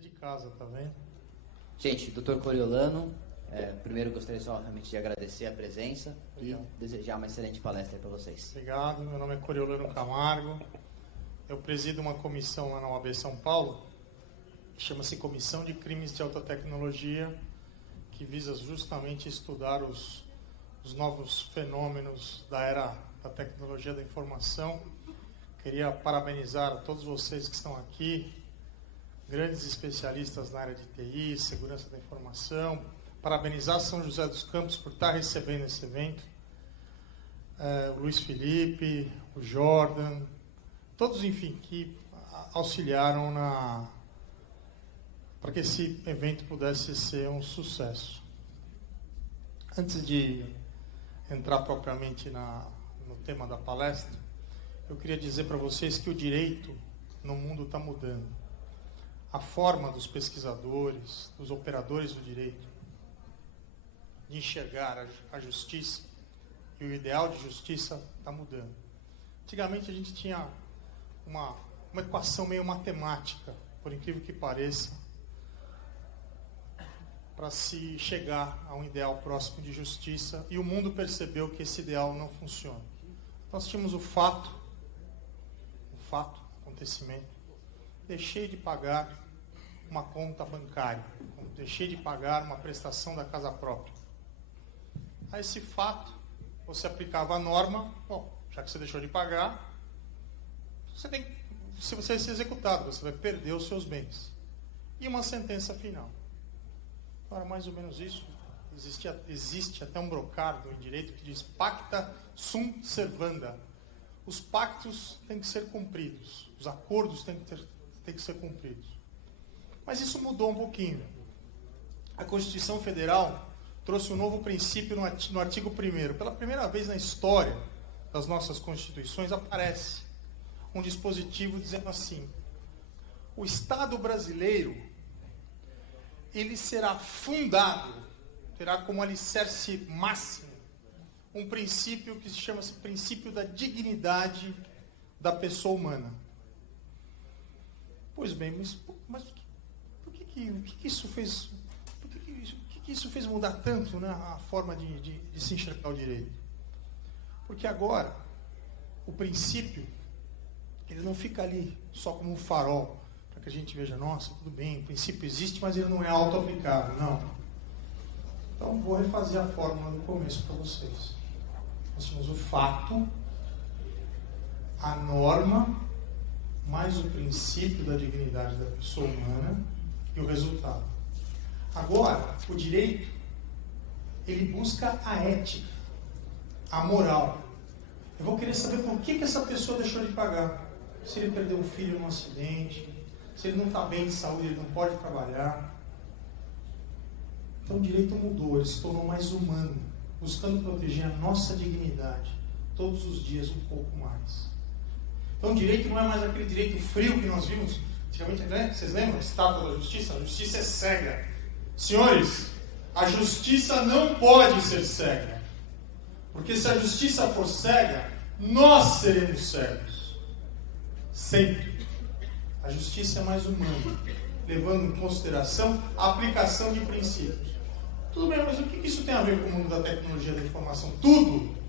De casa, tá vendo? Gente, Dr. Coriolano, primeiro gostaria só realmente de agradecer a presença. Obrigado. E desejar uma excelente palestra para vocês. Obrigado, meu nome é Coriolano Camargo, eu presido uma comissão lá na OAB São Paulo, que chama-se Comissão de Crimes de Alta Tecnologia, que visa justamente estudar os novos fenômenos da era da tecnologia da informação. Queria parabenizar a todos vocês que estão aqui, grandes especialistas na área de TI, segurança da informação. Parabenizar São José dos Campos por estar recebendo esse evento. O Luiz Felipe, o Jordan, todos, enfim, que auxiliaram para que esse evento pudesse ser um sucesso. Antes de entrar propriamente no tema da palestra, eu queria dizer para vocês que o direito no mundo está mudando. A forma dos pesquisadores, dos operadores do direito, de enxergar a justiça e o ideal de justiça está mudando. Antigamente a gente tinha uma equação meio matemática, por incrível que pareça, para se chegar a um ideal próximo de justiça, e o mundo percebeu que esse ideal não funciona. Nós tínhamos o fato, acontecimento. Deixei de pagar uma conta bancária, deixei de pagar uma prestação da casa própria. A esse fato, você aplicava a norma, bom, já que você deixou de pagar, se você ser executado, você vai perder os seus bens. E uma sentença final. Agora, mais ou menos isso. Existe até um brocardo em direito que diz pacta sunt servanda. Os pactos têm que ser cumpridos, os acordos têm que ser cumpridos. Mas isso mudou um pouquinho. A Constituição Federal trouxe um novo princípio no artigo 1º. Pela primeira vez na história das nossas constituições aparece um dispositivo dizendo assim: o Estado brasileiro, ele será fundado, terá como alicerce máximo um princípio que se chama-se princípio da dignidade da pessoa humana. Pois bem, mas por que isso fez? Por que isso fez mudar tanto, né, a forma de se enxergar o direito? Porque agora o princípio ele não fica ali só como um farol para que a gente veja, nossa, tudo bem, o princípio existe, mas ele não é auto-aplicável, não. Então vou refazer a fórmula do começo para vocês. Nós temos o fato, a norma, mais o princípio da dignidade da pessoa humana e o resultado. Agora, o direito, ele busca a ética, a moral. Eu vou querer saber por que essa pessoa deixou de pagar. Se ele perdeu um filho num acidente, se ele não está bem de saúde, ele não pode trabalhar. Então o direito mudou, ele se tornou mais humano, buscando proteger a nossa dignidade, todos os dias um pouco mais. Então o direito não é mais aquele direito frio que nós vimos antigamente, né? Vocês lembram? A estátua da justiça? A justiça é cega. Senhores, a justiça não pode ser cega. Porque se a justiça for cega, nós seremos cegos. Sempre. A justiça é mais humana, levando em consideração a aplicação de princípios. Tudo bem, mas o que isso tem a ver com o mundo da tecnologia da informação? Tudo!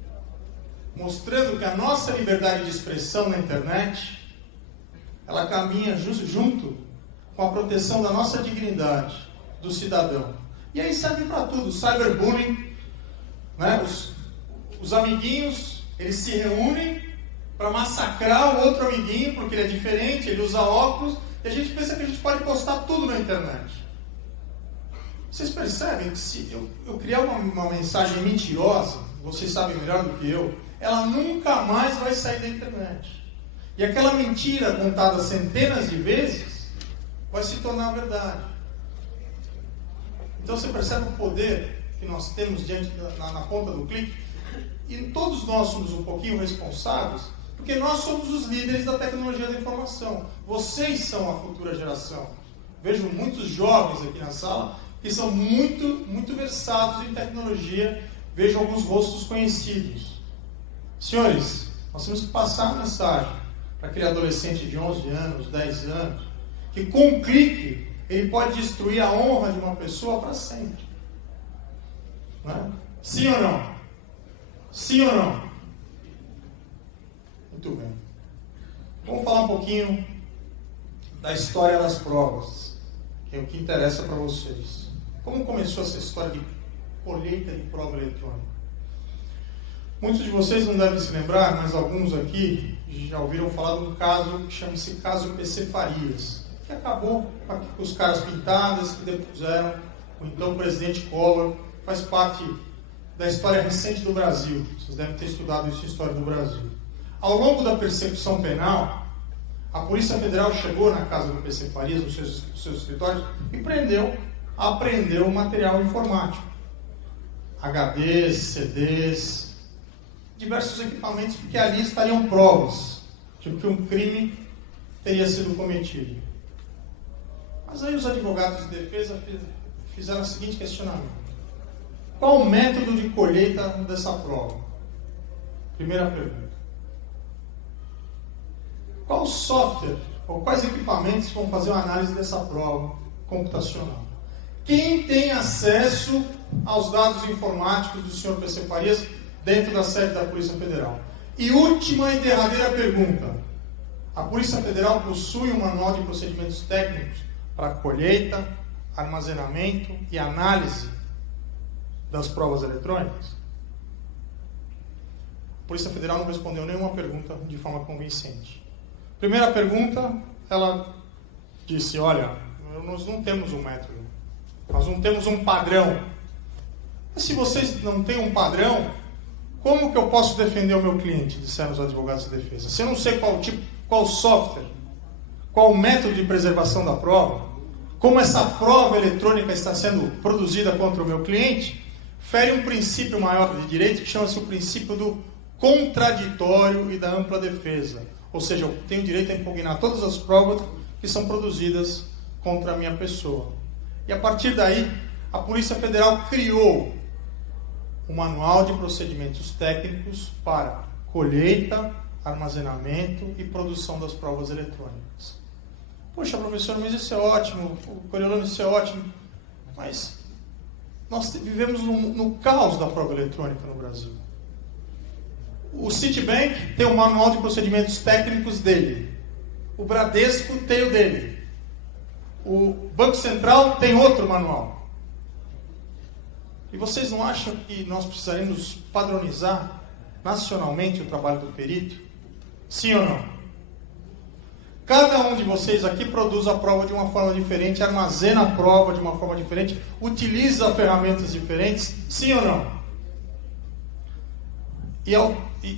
Mostrando que a nossa liberdade de expressão na internet, ela caminha junto com a proteção da nossa dignidade, do cidadão. E aí serve para tudo, cyberbullying, né? Os amiguinhos, eles se reúnem para massacrar o outro amiguinho, porque ele é diferente, ele usa óculos, e a gente pensa que a gente pode postar tudo na internet. Vocês percebem que se eu criar uma mensagem mentirosa, vocês sabem melhor do que eu, ela nunca mais vai sair da internet. E aquela mentira contada centenas de vezes vai se tornar verdade. Então você percebe o poder que nós temos na ponta do clique? E todos nós somos um pouquinho responsáveis, porque nós somos os líderes da tecnologia da informação. Vocês são a futura geração. Vejo muitos jovens aqui na sala que são muito versados em tecnologia. Vejo alguns rostos conhecidos. Senhores, nós temos que passar a mensagem para aquele adolescente de 11 anos, 10 anos, que com um clique ele pode destruir a honra de uma pessoa para sempre. Né? Sim ou não? Sim ou não? Muito bem. Vamos falar um pouquinho da história das provas, que é o que interessa para vocês. Como começou essa história de colheita de prova eletrônica? Muitos de vocês não devem se lembrar, mas alguns aqui já ouviram falar de um caso que chama-se caso PC Farias, que acabou com os caras pintadas que depuseram o então presidente Collor. Faz parte da história recente do Brasil. Vocês devem ter estudado isso em História do Brasil. Ao longo da persecução penal, a Polícia Federal chegou na casa do PC Farias, nos seus escritórios, e apreendeu material informático. HDs, CDs, diversos equipamentos, porque ali estariam provas de que um crime teria sido cometido. Mas aí os advogados de defesa fizeram o seguinte questionamento: qual o método de colheita dessa prova? Primeira pergunta. Qual software ou quais equipamentos vão fazer a análise dessa prova computacional? Quem tem acesso aos dados informáticos do senhor PC Farias dentro da sede da Polícia Federal? E última e derradeira pergunta. A Polícia Federal possui um manual de procedimentos técnicos para colheita, armazenamento e análise das provas eletrônicas? A Polícia Federal não respondeu nenhuma pergunta de forma convincente. Primeira pergunta, ela disse: olha, nós não temos um método, nós não temos um padrão. Mas se vocês não têm um padrão, como que eu posso defender o meu cliente? Disseram os advogados de defesa. Se eu não sei qual software, qual o método de preservação da prova, como essa prova eletrônica está sendo produzida contra o meu cliente, fere um princípio maior de direito que chama-se o princípio do contraditório e da ampla defesa. Ou seja, eu tenho direito a impugnar todas as provas que são produzidas contra a minha pessoa. E a partir daí, a Polícia Federal criou um manual de procedimentos técnicos para colheita, armazenamento e produção das provas eletrônicas. Poxa, professor, mas isso é ótimo, Coriolano, isso é ótimo, mas nós vivemos no caos da prova eletrônica no Brasil. O Citibank tem um manual de procedimentos técnicos dele. O Bradesco tem o dele. O Banco Central tem outro manual. E vocês não acham que nós precisaríamos padronizar nacionalmente o trabalho do perito? Sim ou não? Cada um de vocês aqui produz a prova de uma forma diferente, armazena a prova de uma forma diferente, utiliza ferramentas diferentes, sim ou não?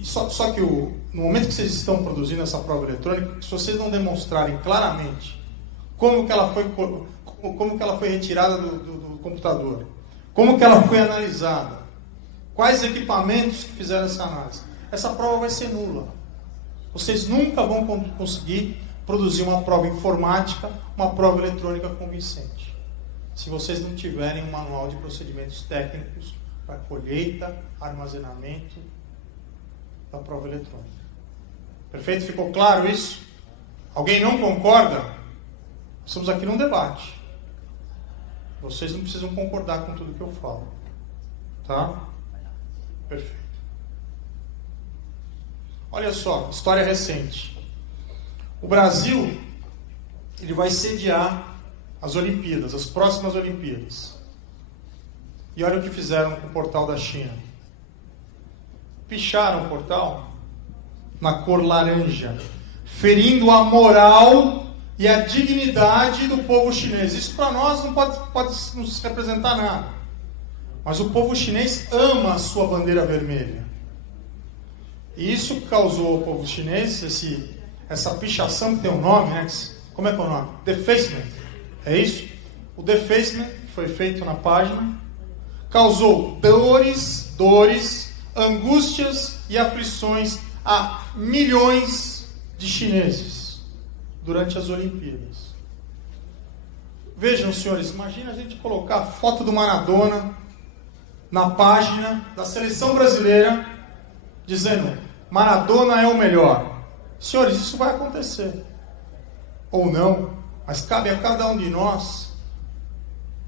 Só que no momento que vocês estão produzindo essa prova eletrônica, se vocês não demonstrarem claramente como que ela foi retirada do computador, como que ela foi analisada, quais equipamentos que fizeram essa análise, essa prova vai ser nula. Vocês nunca vão conseguir produzir uma prova informática, uma prova eletrônica convincente, se vocês não tiverem um manual de procedimentos técnicos para colheita, armazenamento da prova eletrônica. Perfeito? Ficou claro isso? Alguém não concorda? Estamos aqui num debate. Vocês não precisam concordar com tudo que eu falo. Tá? Perfeito. Olha só, história recente. O Brasil, ele vai sediar as Olimpíadas, as próximas Olimpíadas. E olha o que fizeram com o portal da China. Picharam o portal na cor laranja, ferindo a moral e a dignidade do povo chinês. Isso para nós não pode nos representar nada. Mas o povo chinês ama a sua bandeira vermelha. E isso causou ao povo chinês essa pichação que tem um nome, né? Como é que é o nome? Defacement. É isso? O defacement foi feito na página, causou dores, angústias e aflições a milhões de chineses durante as Olimpíadas. Vejam, senhores, imagina a gente colocar a foto do Maradona na página da seleção brasileira, dizendo: Maradona é o melhor. Senhores, isso vai acontecer. Ou não. Mas cabe a cada um de nós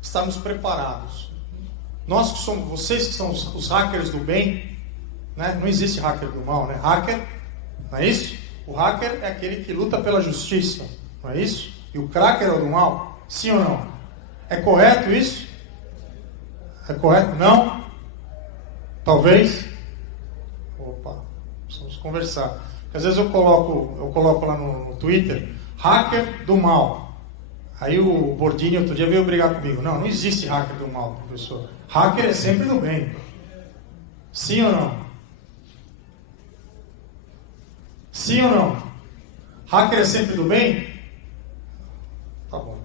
estarmos preparados. Nós que somos, vocês que são os hackers do bem, né? Não existe hacker do mal, né? Hacker, não é isso? O hacker é aquele que luta pela justiça, não é isso? E o cracker é o do mal, sim ou não? É correto isso? É correto? Não? Talvez? Opa, precisamos conversar. Porque às vezes eu coloco lá no Twitter, hacker do mal. Aí o Bordini outro dia veio brigar comigo. Não existe hacker do mal, professor. Hacker é sempre do bem. Sim ou não? Sim ou não? Hacker é sempre do bem? Tá bom.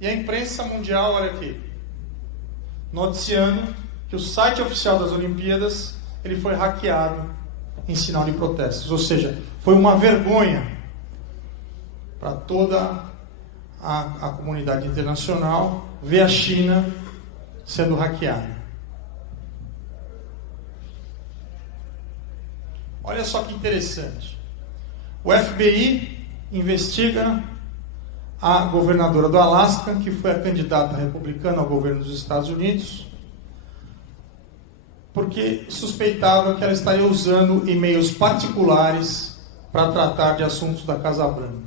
E a imprensa mundial, olha aqui, noticiando que o site oficial das Olimpíadas ele foi hackeado em sinal de protestos. Ou seja, foi uma vergonha para toda a comunidade internacional ver a China sendo hackeada. Olha só que interessante. O FBI investiga a governadora do Alasca, que foi a candidata republicana ao governo dos Estados Unidos, porque suspeitava que ela estaria usando e-mails particulares para tratar de assuntos da Casa Branca.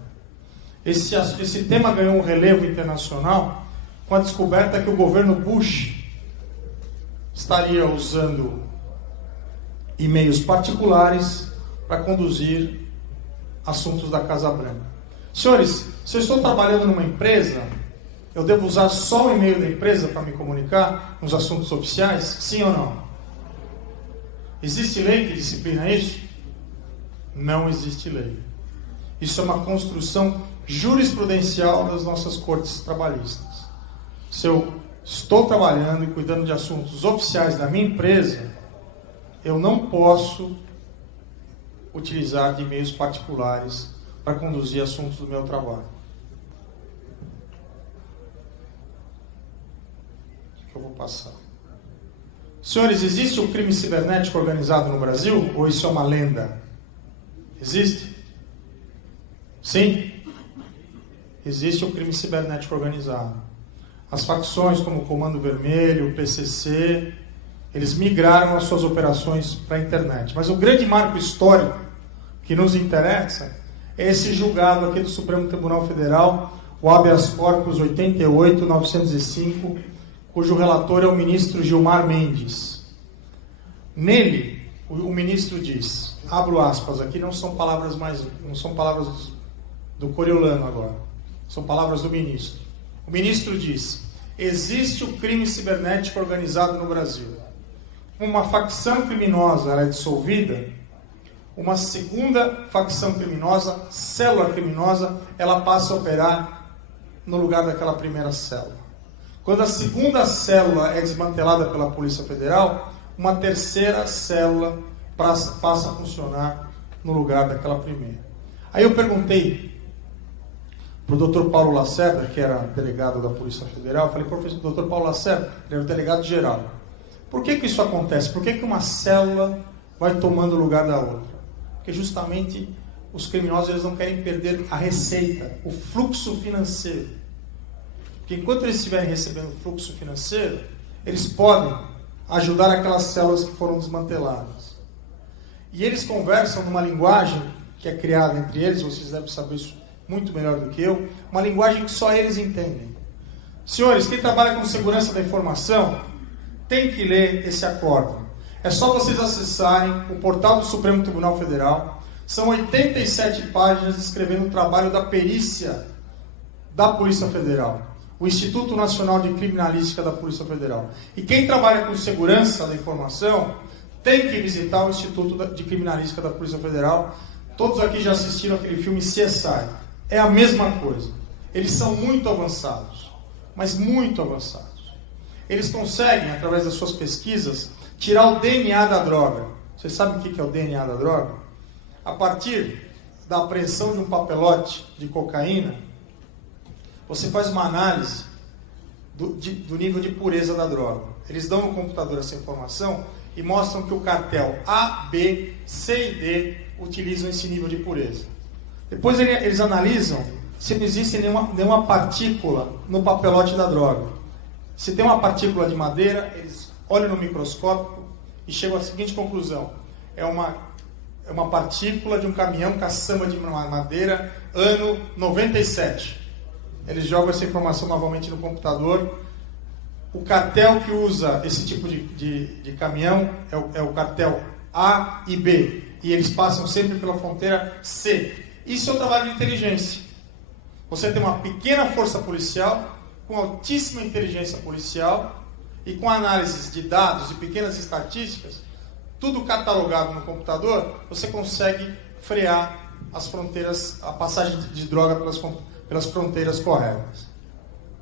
Esse tema ganhou um relevo internacional com a descoberta que o governo Bush estaria usando e-mails particulares para conduzir assuntos da Casa Branca. Senhores, se eu estou trabalhando numa empresa, eu devo usar só o e-mail da empresa para me comunicar nos assuntos oficiais? Sim ou não? Existe lei que disciplina isso? Não existe lei. Isso é uma construção jurisprudencial das nossas cortes trabalhistas. Se eu estou trabalhando e cuidando de assuntos oficiais da minha empresa, eu não posso utilizar de e-mails particulares para conduzir assuntos do meu trabalho. Eu vou passar. Senhores, existe um crime cibernético organizado no Brasil? Ou isso é uma lenda? Existe? Sim? Existe um crime cibernético organizado. As facções como o Comando Vermelho, o PCC, eles migraram as suas operações para a internet. Mas o grande marco histórico que nos interessa é esse julgado aqui do Supremo Tribunal Federal, o habeas corpus 88.905, cujo relator é o ministro Gilmar Mendes. Nele, o ministro diz, abro aspas, aqui não são palavras do Coriolano agora, são palavras do ministro. O ministro diz, existe o crime cibernético organizado no Brasil. Uma facção criminosa ela é dissolvida, uma segunda facção criminosa, célula criminosa, ela passa a operar no lugar daquela primeira célula. Quando a segunda célula é desmantelada pela Polícia Federal, uma terceira célula passa a funcionar no lugar daquela primeira. Aí eu perguntei para o Dr. Paulo Lacerda, que era delegado da Polícia Federal, eu falei, professor, Dr. Paulo Lacerda, ele era o delegado geral. Por que isso acontece? Por que uma célula vai tomando o lugar da outra? Porque justamente os criminosos eles não querem perder a receita, o fluxo financeiro. Porque enquanto eles estiverem recebendo fluxo financeiro, eles podem ajudar aquelas células que foram desmanteladas. E eles conversam numa linguagem que é criada entre eles, vocês devem saber isso muito melhor do que eu, uma linguagem que só eles entendem. Senhores, quem trabalha com segurança da informação tem que ler esse acórdão. É só vocês acessarem o portal do Supremo Tribunal Federal. São 87 páginas descrevendo o trabalho da perícia da Polícia Federal, o Instituto Nacional de Criminalística da Polícia Federal. E quem trabalha com segurança da informação tem que visitar o Instituto de Criminalística da Polícia Federal. Todos aqui já assistiram aquele filme CSI. É a mesma coisa. Eles são muito avançados, mas muito avançados. Eles conseguem, através das suas pesquisas, tirar o DNA da droga. Vocês sabem o que é o DNA da droga? A partir da apreensão de um papelote de cocaína, você faz uma análise do nível de pureza da droga. Eles dão no computador essa informação e mostram que o cartel A, B, C e D utilizam esse nível de pureza. Depois eles analisam se não existe nenhuma partícula no papelote da droga. Se tem uma partícula de madeira, eles olham no microscópio e chegam à seguinte conclusão: é uma partícula de um caminhão caçamba de madeira, ano 97. Eles jogam essa informação novamente no computador. O cartel que usa esse tipo de caminhão é o cartel A e B. E eles passam sempre pela fronteira C. Isso é o trabalho de inteligência. Você tem uma pequena força policial, com altíssima inteligência policial, e com análises de dados e pequenas estatísticas, tudo catalogado no computador, você consegue frear as fronteiras, a passagem de droga pelas fronteiras corretas.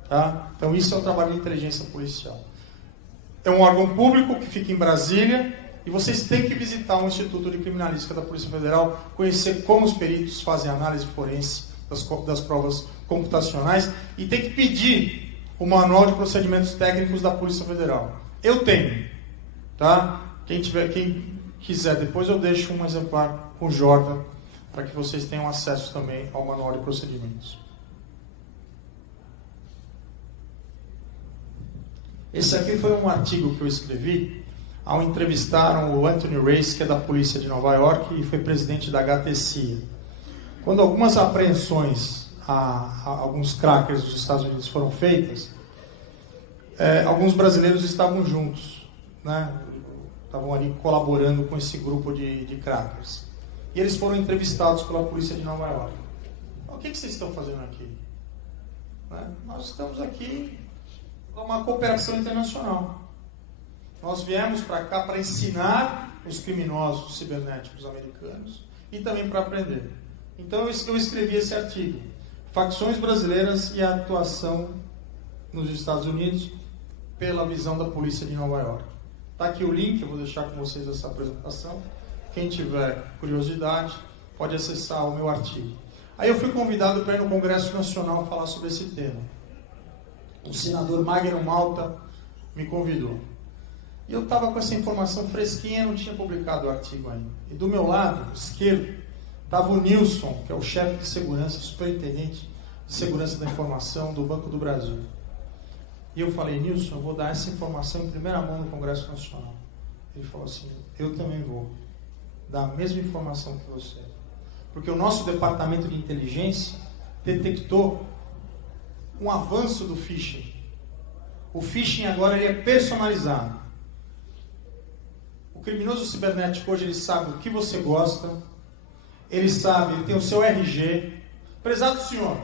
Tá? Então isso é o trabalho de inteligência policial. É um órgão público que fica em Brasília, e vocês têm que visitar o Instituto de Criminalística da Polícia Federal, conhecer como os peritos fazem análise forense das provas computacionais, e tem que pedir o Manual de Procedimentos Técnicos da Polícia Federal. Eu tenho. Tá? Quem quiser, depois eu deixo um exemplar com o Jordan, para que vocês tenham acesso também ao Manual de Procedimentos. Esse aqui foi um artigo que eu escrevi ao entrevistar o Anthony Race, que é da polícia de Nova York e foi presidente da HTCIA. Quando algumas apreensões a alguns crackers dos Estados Unidos foram feitas, alguns brasileiros estavam juntos, né? Estavam ali colaborando com esse grupo de crackers. E eles foram entrevistados pela polícia de Nova York. O que vocês estão fazendo aqui? Né? Nós estamos aqui uma cooperação internacional. Nós viemos para cá para ensinar os criminosos cibernéticos americanos e também para aprender. Então eu escrevi esse artigo, Facções Brasileiras e a Atuação nos Estados Unidos pela visão da polícia de Nova York. Está aqui o link, eu vou deixar com vocês essa apresentação. Quem tiver curiosidade pode acessar o meu artigo. Aí eu fui convidado para ir no Congresso Nacional falar sobre esse tema. O senador Magno Malta me convidou. E eu estava com essa informação fresquinha, não tinha publicado o artigo ainda. E do meu lado esquerdo estava o Nilson, que é o chefe de segurança, superintendente de segurança da informação do Banco do Brasil. E eu falei: Nilson, eu vou dar essa informação em primeira mão no Congresso Nacional. Ele falou assim: eu também vou dar a mesma informação que você. Porque o nosso departamento de inteligência detectou um avanço do phishing. O phishing agora ele é personalizado. O criminoso cibernético hoje ele sabe o que você gosta, ele sabe, ele tem o seu RG. Prezado senhor,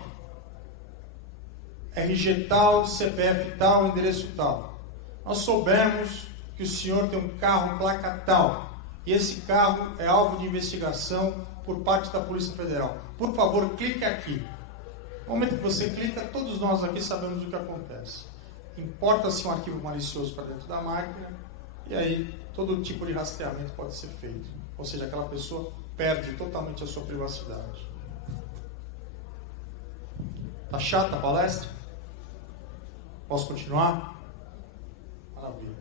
RG tal, CPF tal, endereço tal. Nós soubemos que o senhor tem um carro placa tal, e esse carro é alvo de investigação por parte da Polícia Federal. Por favor, clique aqui. No momento que você clica, todos nós aqui sabemos o que acontece. Importa-se um arquivo malicioso para dentro da máquina, e aí todo tipo de rastreamento pode ser feito. Ou seja, aquela pessoa perde totalmente a sua privacidade. Tá chata a palestra? Posso continuar? Maravilha.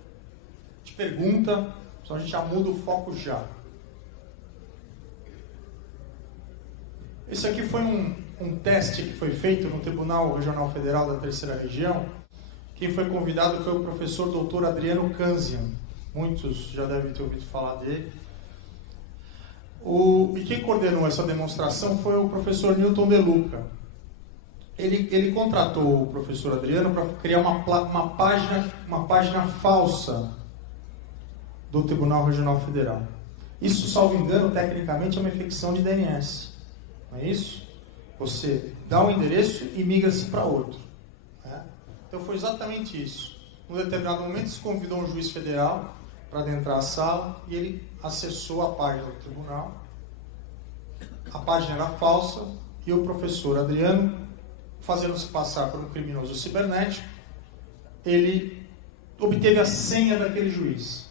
Te pergunta, senão a gente já muda o foco já. Esse aqui foi um teste que foi feito no Tribunal Regional Federal da Terceira Região. Quem foi convidado foi o professor Dr. Adriano Kanzian. Muitos já devem ter ouvido falar dele. E quem coordenou essa demonstração foi o professor Newton De Luca. Ele contratou o professor Adriano para criar uma página falsa do Tribunal Regional Federal. Isso, salvo engano, tecnicamente é uma infecção de DNS. Não é isso? Você dá um endereço e migra-se para outro. Né? Então foi exatamente isso. Num determinado momento se convidou um juiz federal para adentrar a sala e ele acessou a página do tribunal. A página era falsa e o professor Adriano, fazendo-se passar por um criminoso cibernético, ele obteve a senha daquele juiz.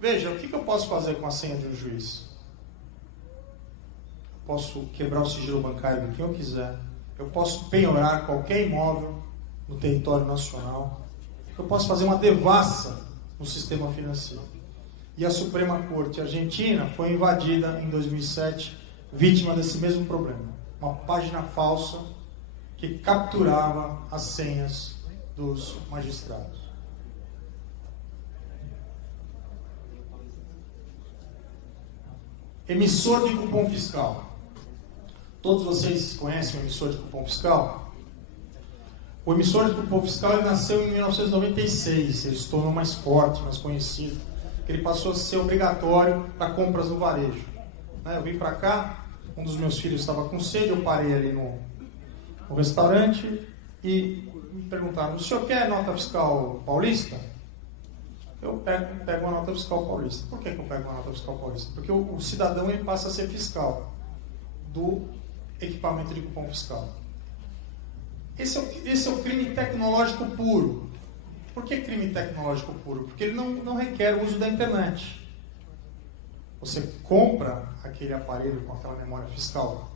Veja, o que eu posso fazer com a senha de um juiz? Eu posso quebrar o sigilo bancário de quem eu quiser. Eu posso penhorar qualquer imóvel no território nacional. Eu posso fazer uma devassa no sistema financeiro. E a Suprema Corte Argentina foi invadida em 2007, vítima desse mesmo problema. Uma página falsa que capturava as senhas dos magistrados. Emissor de cupom fiscal. Todos vocês conhecem o emissor de cupom fiscal? O emissor de cupom fiscal ele nasceu em 1996, ele se tornou mais forte, mais conhecido, porque ele passou a ser obrigatório para compras no varejo. Eu vim para cá, um dos meus filhos estava com sede, eu parei ali no restaurante e me perguntaram: o senhor quer nota fiscal paulista? Eu pego uma nota fiscal paulista. Por que eu pego uma nota fiscal paulista? Porque o cidadão ele passa a ser fiscal do equipamento de cupom fiscal. Esse é o crime tecnológico puro. Por que crime tecnológico puro? Porque ele não requer o uso da internet. Você compra aquele aparelho com aquela memória fiscal,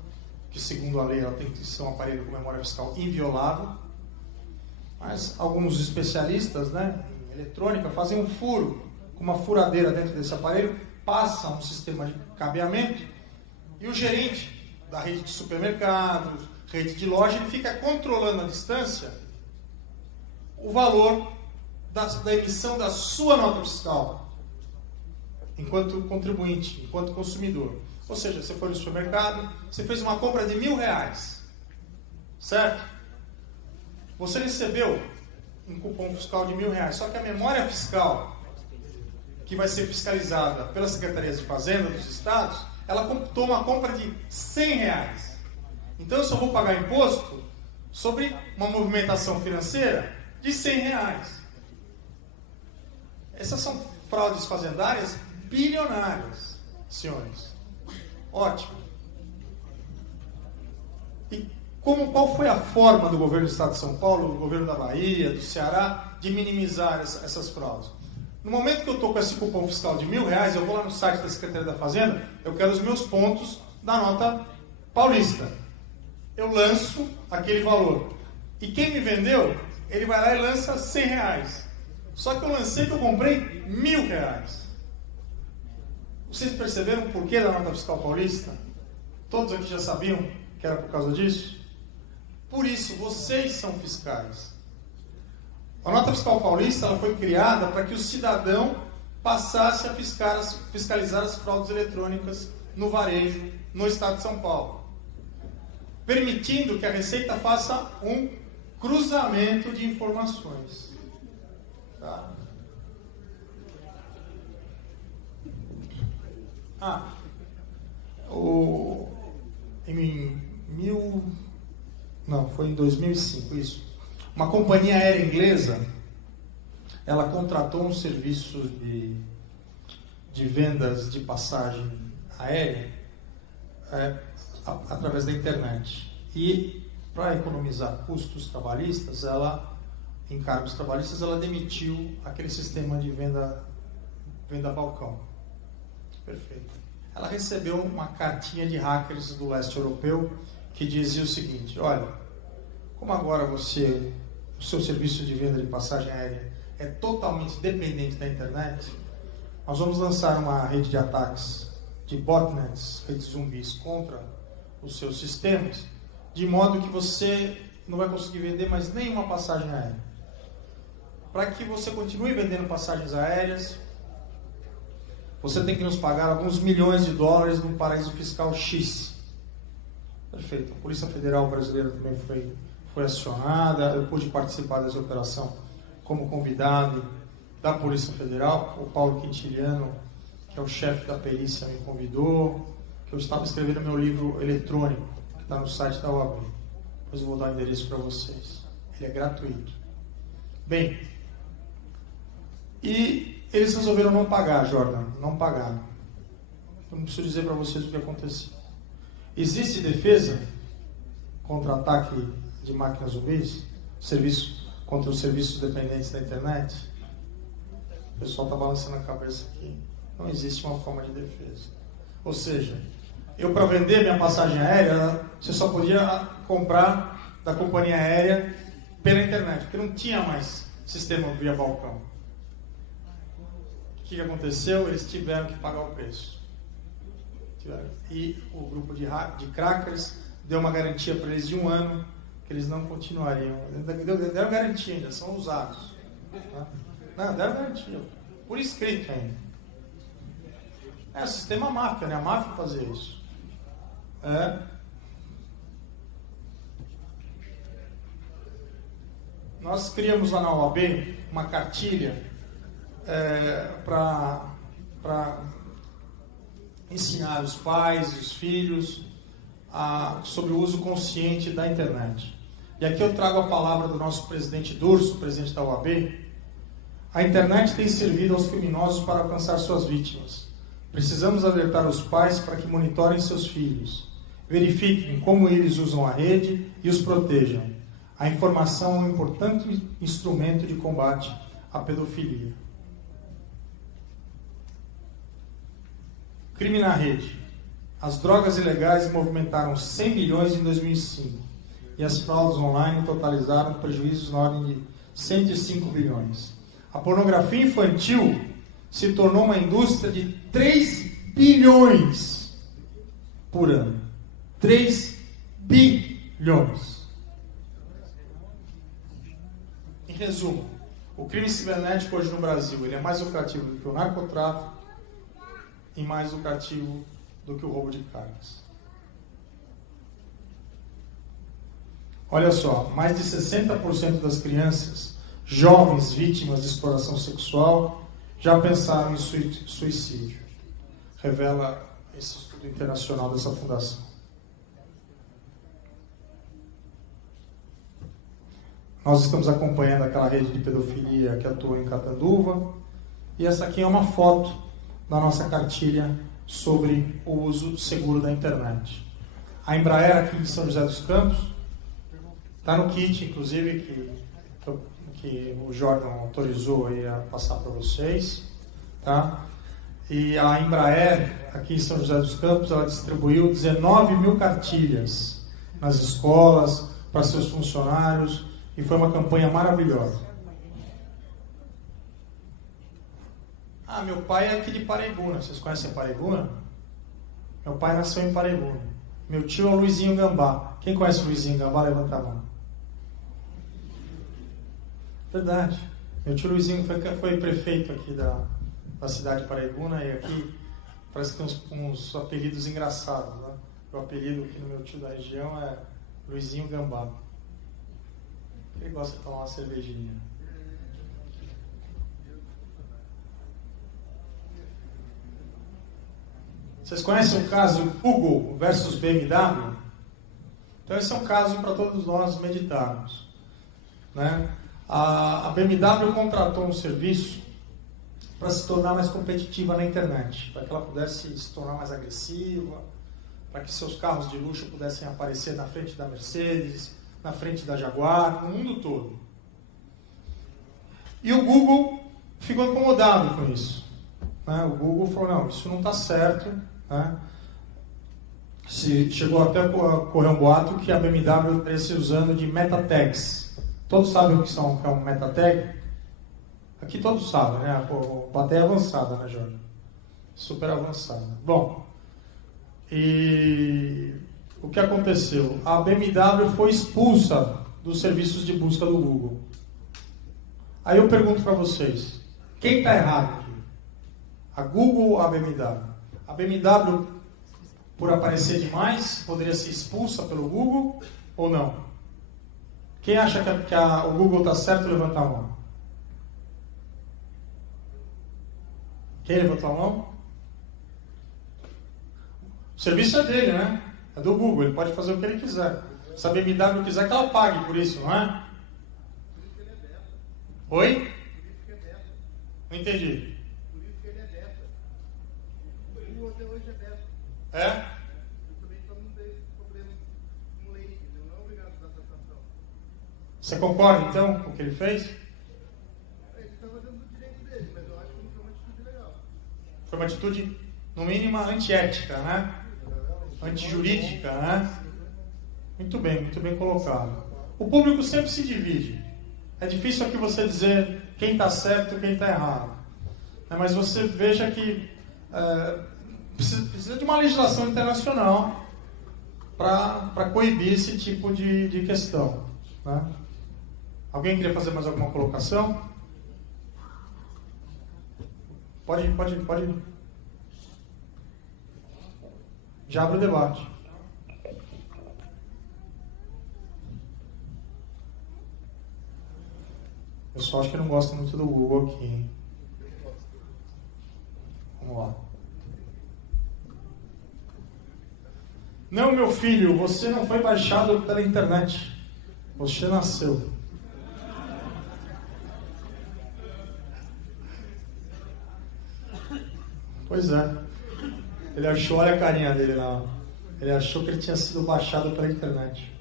que segundo a lei ela tem que ser um aparelho com memória fiscal inviolável, mas alguns especialistas, em eletrônica fazem um furo com uma furadeira dentro desse aparelho, passa um sistema de cabeamento e o gerente da rede de supermercados, rede de loja, ele fica controlando à distância o valor da emissão da sua nota fiscal enquanto contribuinte, enquanto consumidor. Ou seja, você foi no supermercado, você fez uma compra de R$1.000, certo? Você recebeu um cupom fiscal de R$1.000, só que a memória fiscal que vai ser fiscalizada pelas secretarias de fazenda dos estados, ela computou uma compra de R$100. Então eu só vou pagar imposto sobre uma movimentação financeira de R$100. Essas são fraudes fazendárias bilionárias, senhores. Ótimo. E qual foi a forma do governo do Estado de São Paulo, do governo da Bahia, do Ceará, de minimizar essas fraudes? No momento que eu estou com esse cupom fiscal de R$1.000, eu vou lá no site da Secretaria da Fazenda, eu quero os meus pontos da nota paulista. Eu lanço aquele valor. E quem me vendeu, ele vai lá e lança R$100. Só que eu lancei que eu comprei R$1.000. Vocês perceberam o porquê da nota fiscal paulista? Todos aqui já sabiam que era por causa disso? Por isso, vocês são fiscais. A nota fiscal paulista ela foi criada para que o cidadão passasse a fiscalizar as fraudes eletrônicas no varejo, no estado de São Paulo, permitindo que a Receita faça um cruzamento de informações. Tá? Foi em 2005 isso. Uma companhia aérea inglesa, ela contratou um serviço de vendas de passagem aérea através da internet. E para economizar custos trabalhistas, encargos trabalhistas, ela demitiu aquele sistema de venda balcão. Perfeito. Ela recebeu uma cartinha de hackers do leste europeu que dizia o seguinte: olha, como agora o seu serviço de venda de passagem aérea é totalmente dependente da internet, nós vamos lançar uma rede de ataques de botnets, redes zumbis, contra os seus sistemas, de modo que você não vai conseguir vender mais nenhuma passagem aérea. Para que você continue vendendo passagens aéreas, você tem que nos pagar alguns milhões de dólares num paraíso fiscal X. Perfeito. A Polícia Federal Brasileira também foi acionada. Eu pude participar dessa operação como convidado da Polícia Federal. O Paulo Quintiliano, que é o chefe da perícia, me convidou. Que eu estava escrevendo meu livro eletrônico, que está no site da OAB. Depois eu vou dar o endereço para vocês. Ele é gratuito. Bem, e eles resolveram não pagar, Jordan. Não pagaram. Eu não preciso dizer para vocês o que aconteceu. Existe defesa contra ataque de máquinas zumbis? Contra os serviços dependentes da internet? O pessoal está balançando a cabeça aqui. Não existe uma forma de defesa. Ou seja, eu para vender minha passagem aérea, você só podia comprar da companhia aérea pela internet, porque não tinha mais sistema via balcão. O que aconteceu? Eles tiveram que pagar o preço. E o grupo de crackers deu uma garantia para eles de 1 ano, que eles não continuariam. Deram garantia ainda, são usados. Tá? Não, deram garantia. Por escrito ainda. É o sistema máfia, né? A máfia fazia isso. Nós criamos lá na OAB uma cartilha para ensinar os pais e os filhos sobre o uso consciente da internet. E aqui eu trago a palavra do nosso presidente Durso, presidente da OAB. A internet tem servido aos criminosos para alcançar suas vítimas. Precisamos alertar os pais para que monitorem seus filhos, verifiquem como eles usam a rede e os protejam. A informação é um importante instrumento de combate à pedofilia. Crime na rede. As drogas ilegais movimentaram 100 bilhões em 2005 e as fraudes online totalizaram prejuízos na ordem de 105 bilhões. A pornografia infantil se tornou uma indústria de 3 bilhões por ano. 3 bilhões. Em resumo, o crime cibernético hoje no Brasil ele é mais lucrativo do que o narcotráfico e mais lucrativo do que o roubo de cargas. Olha só, mais de 60% das crianças, jovens vítimas de exploração sexual, já pensaram em suicídio. Revela esse estudo internacional dessa fundação. Nós estamos acompanhando aquela rede de pedofilia que atua em Catanduva. E essa aqui é uma foto da nossa cartilha sobre o uso seguro da internet. A Embraer aqui em São José dos Campos, está no kit, inclusive, que o Jordan autorizou aí a passar para vocês. Tá? E a Embraer, aqui em São José dos Campos, ela distribuiu 19 mil cartilhas nas escolas, para seus funcionários, e foi uma campanha maravilhosa. Meu pai é aqui de Paraibuna. Vocês conhecem Paraibuna? Meu pai nasceu em Paraibuna. Meu tio é o Luizinho Gambá. Quem conhece o Luizinho Gambá, levanta a mão. Verdade. Meu tio Luizinho foi prefeito aqui da cidade de Paraibuna, e aqui parece que tem uns apelidos engraçados, né? O apelido aqui no meu tio da região é Luizinho Gambá. Ele gosta de tomar uma cervejinha. Vocês conhecem o caso Google versus BMW? Então esse é um caso para todos nós meditarmos. Né? A BMW contratou um serviço para se tornar mais competitiva na internet, para que ela pudesse se tornar mais agressiva, para que seus carros de luxo pudessem aparecer na frente da Mercedes, na frente da Jaguar, no mundo todo. E o Google ficou incomodado com isso. Né? O Google falou, não, isso não está certo. Né? Chegou até a correr um boato que a BMW estaria se usando de meta-tags. Todos sabem o que é um meta-tag? Aqui todos sabem, né? A plateia é avançada, né, Jorge? Super avançada. Bom, e o que aconteceu? A BMW foi expulsa dos serviços de busca do Google. Aí eu pergunto para vocês, quem está errado aqui? A Google ou a BMW? A BMW, por aparecer demais, poderia ser expulsa pelo Google ou não? Quem acha que o Google está certo, levanta a mão. Quem levantou a mão? O serviço é dele, né? É do Google, ele pode fazer o que ele quiser. Se a BMW quiser, que ela pague por isso, não é? Oi? Não entendi. Por isso que ele é beta. O Google até hoje é beta. É? Justamente para não ter esse problema com lei, entendeu? Não é obrigado a dar satisfação. Você concorda, então, com o que ele fez? Ele está fazendo o direito dele, mas eu acho que não foi uma atitude legal. Foi uma atitude, no mínimo, antiética, né? Antijurídica, né? Muito bem colocado. O público sempre se divide. É difícil aqui você dizer quem está certo e quem está errado. Mas você veja que precisa de uma legislação internacional para coibir esse tipo de questão, né? Alguém queria fazer mais alguma colocação? Pode. Já abre o debate. Eu só acho que não gosto muito do Google aqui, hein? Vamos lá. Não, meu filho, você não foi baixado pela internet. Você nasceu. Pois é. Ele achou, olha a carinha dele lá. Ele achou que ele tinha sido baixado pela internet.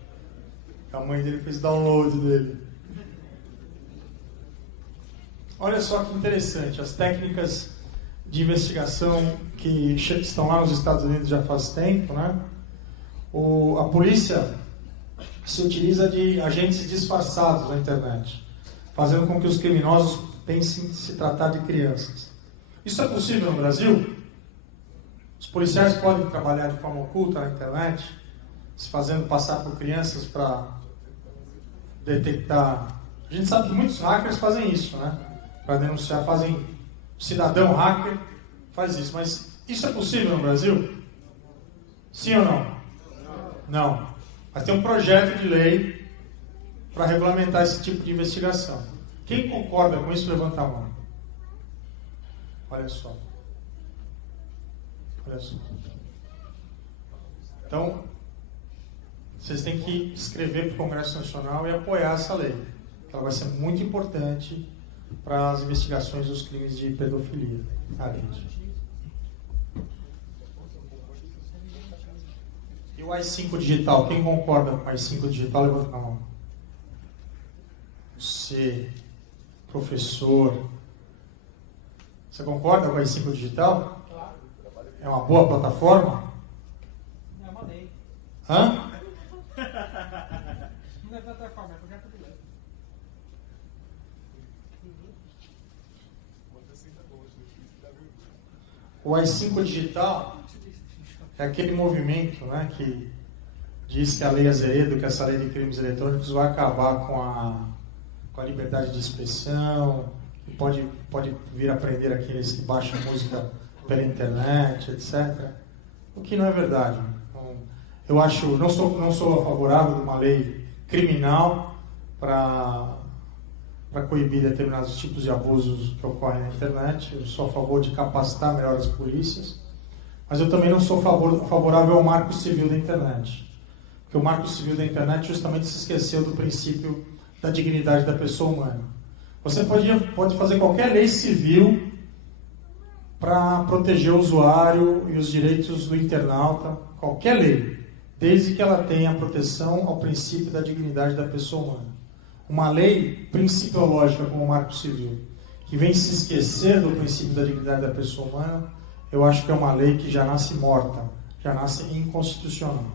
A mãe dele fez download dele. Olha só que interessante, as técnicas de investigação que estão lá nos Estados Unidos já faz tempo, né? A polícia se utiliza de agentes disfarçados na internet, fazendo com que os criminosos pensem se tratar de crianças. Isso é possível no Brasil? Os policiais podem trabalhar de forma oculta na internet, se fazendo passar por crianças para detectar. A gente sabe que muitos hackers fazem isso, né? Para denunciar, fazem cidadão hacker, faz isso. Mas isso é possível no Brasil? Sim ou não? Não. Mas tem um projeto de lei para regulamentar esse tipo de investigação. Quem concorda com isso, levanta a mão. Olha só. Olha só. Então, vocês têm que escrever para o Congresso Nacional e apoiar essa lei. Ela vai ser muito importante para as investigações dos crimes de pedofilia. E o AI-5 digital? Quem concorda com o AI-5 digital, levanta a mão. Você, professor, você concorda com o AI-5 digital? Claro. É uma boa plataforma? É uma lei. Hã? Não é plataforma, é projeto de lei. O AI-5 digital é aquele movimento, né, que diz que a lei Azeredo, que essa lei de crimes eletrônicos vai acabar com a liberdade de expressão, que pode vir a prender aqueles que baixam música pela internet, etc. O que não é verdade. Então, eu acho, não sou favorável de uma lei criminal para coibir determinados tipos de abusos que ocorrem na internet. Eu sou a favor de capacitar melhor as polícias, mas eu também não sou favorável ao marco civil da internet, porque o marco civil da internet justamente se esqueceu do princípio da dignidade da pessoa humana. Você pode fazer qualquer lei civil para proteger o usuário e os direitos do internauta, qualquer lei, desde que ela tenha proteção ao princípio da dignidade da pessoa humana. Uma lei principiológica como o Marco Civil, que vem se esquecer do princípio da dignidade da pessoa humana, eu acho que é uma lei que já nasce morta, já nasce inconstitucional.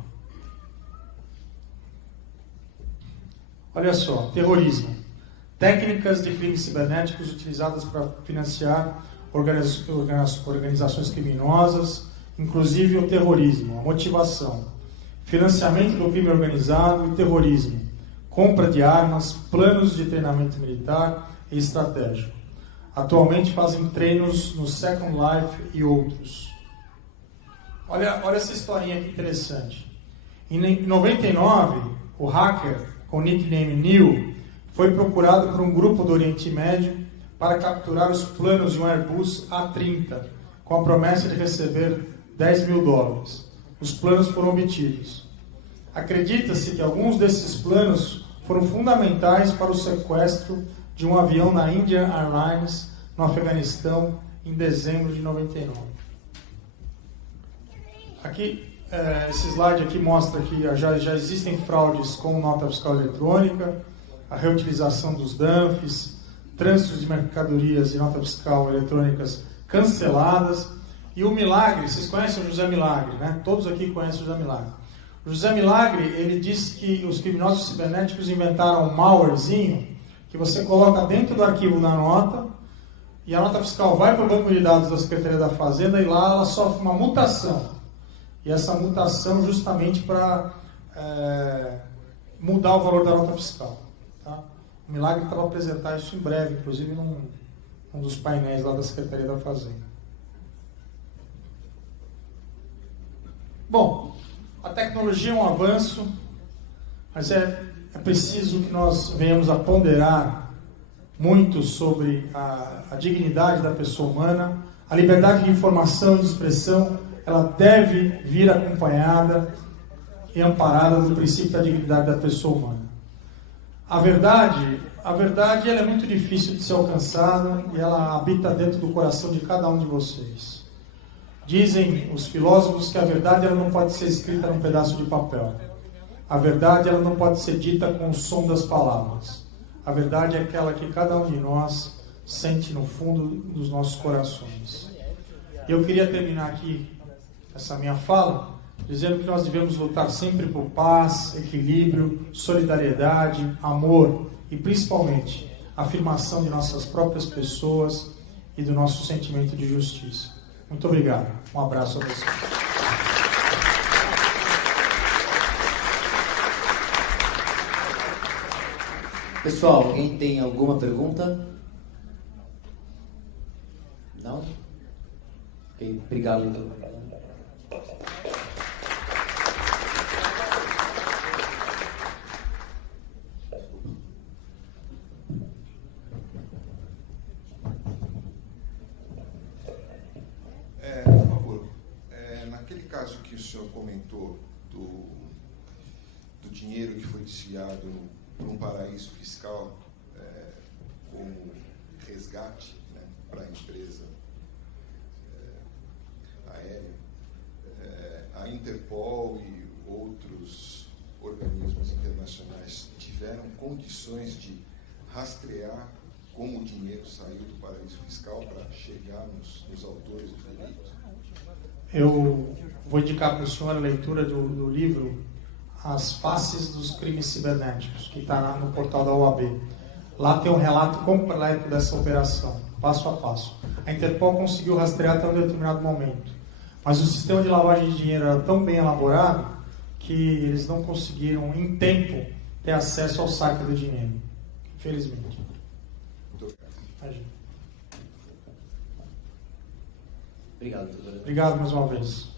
Olha só, terrorismo. Técnicas de crimes cibernéticos utilizadas para financiar organizações criminosas, inclusive o terrorismo, a motivação, financiamento do crime organizado e terrorismo, compra de armas, planos de treinamento militar e estratégico. Atualmente fazem treinos no Second Life e outros. Olha essa historinha que interessante. Em 99, o hacker, com o nickname Neil, foi procurado por um grupo do Oriente Médio para capturar os planos de um Airbus A30, com a promessa de receber $10 mil. Os planos foram obtidos. Acredita-se que alguns desses planos foram fundamentais para o sequestro de um avião na Indian Airlines, no Afeganistão, em dezembro de 99. Aqui, esse slide aqui mostra que já existem fraudes com nota fiscal eletrônica, a reutilização dos DANFs, trânsitos de mercadorias e nota fiscal eletrônicas canceladas. E o Milagre, vocês conhecem o José Milagre, né? Todos aqui conhecem o José Milagre. O José Milagre, ele disse que os criminosos cibernéticos inventaram um malwarezinho que você coloca dentro do arquivo da nota e a nota fiscal vai para o banco de dados da Secretaria da Fazenda e lá ela sofre uma mutação. E essa mutação justamente para mudar o valor da nota fiscal. Tá? O Milagre está para apresentar isso em breve, inclusive num dos painéis lá da Secretaria da Fazenda. Bom, a tecnologia é um avanço, mas é preciso que nós venhamos a ponderar muito sobre a dignidade da pessoa humana. A liberdade de informação e de expressão, ela deve vir acompanhada e amparada do princípio da dignidade da pessoa humana. A verdade ela é muito difícil de ser alcançada e ela habita dentro do coração de cada um de vocês. Dizem os filósofos que a verdade ela não pode ser escrita num pedaço de papel. A verdade ela não pode ser dita com o som das palavras. A verdade é aquela que cada um de nós sente no fundo dos nossos corações. Eu queria terminar aqui essa minha fala dizendo que nós devemos lutar sempre por paz, equilíbrio, solidariedade, amor e principalmente a afirmação de nossas próprias pessoas e do nosso sentimento de justiça. Muito obrigado. Um abraço a vocês. Pessoal, alguém tem alguma pergunta? Não? Ok, obrigado. Por favor, naquele caso que o senhor comentou do dinheiro que foi desviado para um paraíso fiscal como resgate, né, para a empresa aérea, a Interpol e outros organismos internacionais tiveram condições de rastrear como o dinheiro saiu do paraíso fiscal para chegar nos autores do delito? Eu vou indicar para o senhor a leitura do livro As Faces dos Crimes Cibernéticos, que está lá no portal da OAB. Lá tem um relato completo dessa operação, passo a passo. A Interpol conseguiu rastrear até um determinado momento, mas o sistema de lavagem de dinheiro era tão bem elaborado que eles não conseguiram, em tempo, ter acesso ao saque do dinheiro. Infelizmente. Obrigado, doutor. Obrigado mais uma vez.